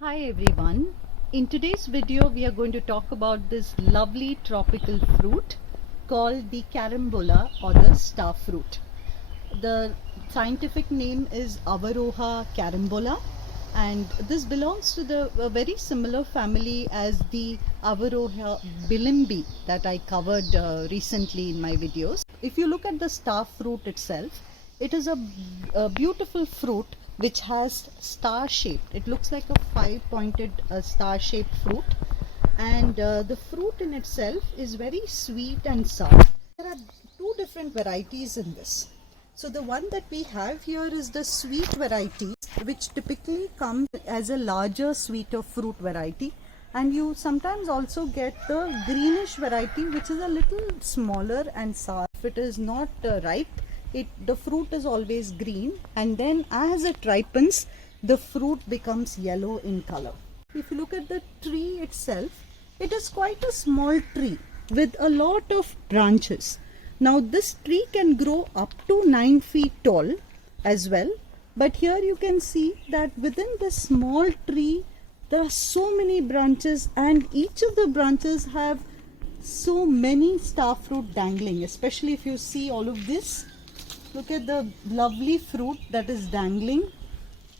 Hi everyone. In today's video we are going to talk about this lovely tropical fruit called the carambola or the starfruit. The scientific name is Averrhoa carambola, and this belongs to a very similar family as the Averrhoa bilimbi that I covered recently in my videos. If you look at the starfruit itself, it is a beautiful fruit which has star shaped. It looks like a five-pointed star shaped fruit, and the fruit in itself is very sweet and sour. There are two different varieties in this. So the one that we have here is the sweet variety, which typically comes as a larger sweeter fruit variety, and you sometimes also get the greenish variety, which is a little smaller and sour. If it is not ripe, the fruit is always green, and then as it ripens the fruit becomes yellow in color. If you look at the tree itself, it is quite a small tree with a lot of branches. Now this tree can grow up to 9 feet tall as well, but here you can see that within this small tree there are so many branches, and each of the branches have so many starfruit dangling. Especially if you see all of this, look at the lovely fruit that is dangling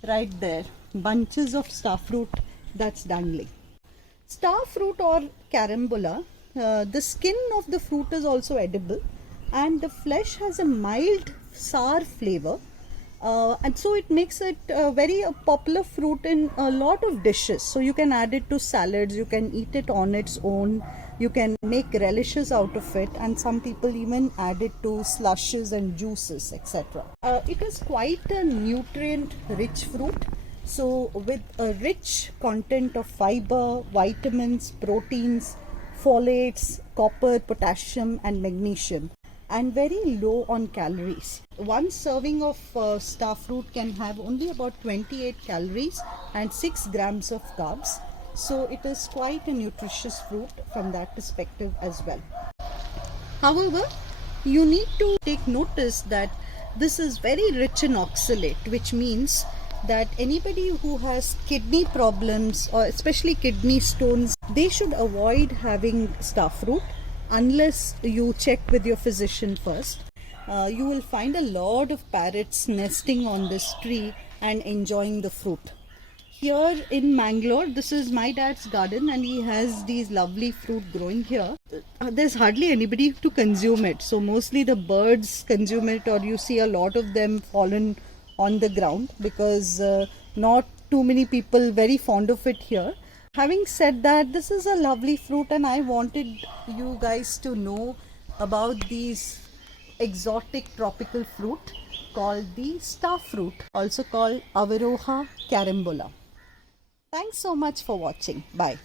right there. Bunches of starfruit that's dangling. Starfruit or carambola, the skin of the fruit is also edible, and the flesh has a mild sour flavor, and so it makes it a very popular fruit in a lot of dishes. So you can add it to salads, you can eat it on its own, you can make relishes out of it, and some people even add it to slushes and juices, etc. It is quite a nutrient rich fruit, so with a rich content of fiber, vitamins, proteins, folates, copper, potassium and magnesium, and very low on calories. One serving of starfruit can have only about 28 calories and 6 grams of carbs. So it is quite a nutritious fruit from that perspective as well. However, you need to take notice that this is very rich in oxalate, which means that anybody who has kidney problems or especially kidney stones, they should avoid having starfruit unless you check with your physician first. You will find a lot of parrots nesting on this tree and enjoying the fruit. Here in Mangalore, this is my dad's garden, and he has these lovely fruit growing here. There's hardly anybody to consume it, so mostly the birds consume it, or you see a lot of them fallen on the ground because not too many people very fond of it here. Having said that, this is a lovely fruit, and I wanted you guys to know about these exotic tropical fruit called the starfruit, also called Averrhoa carambola. Thanks so much for watching. Bye.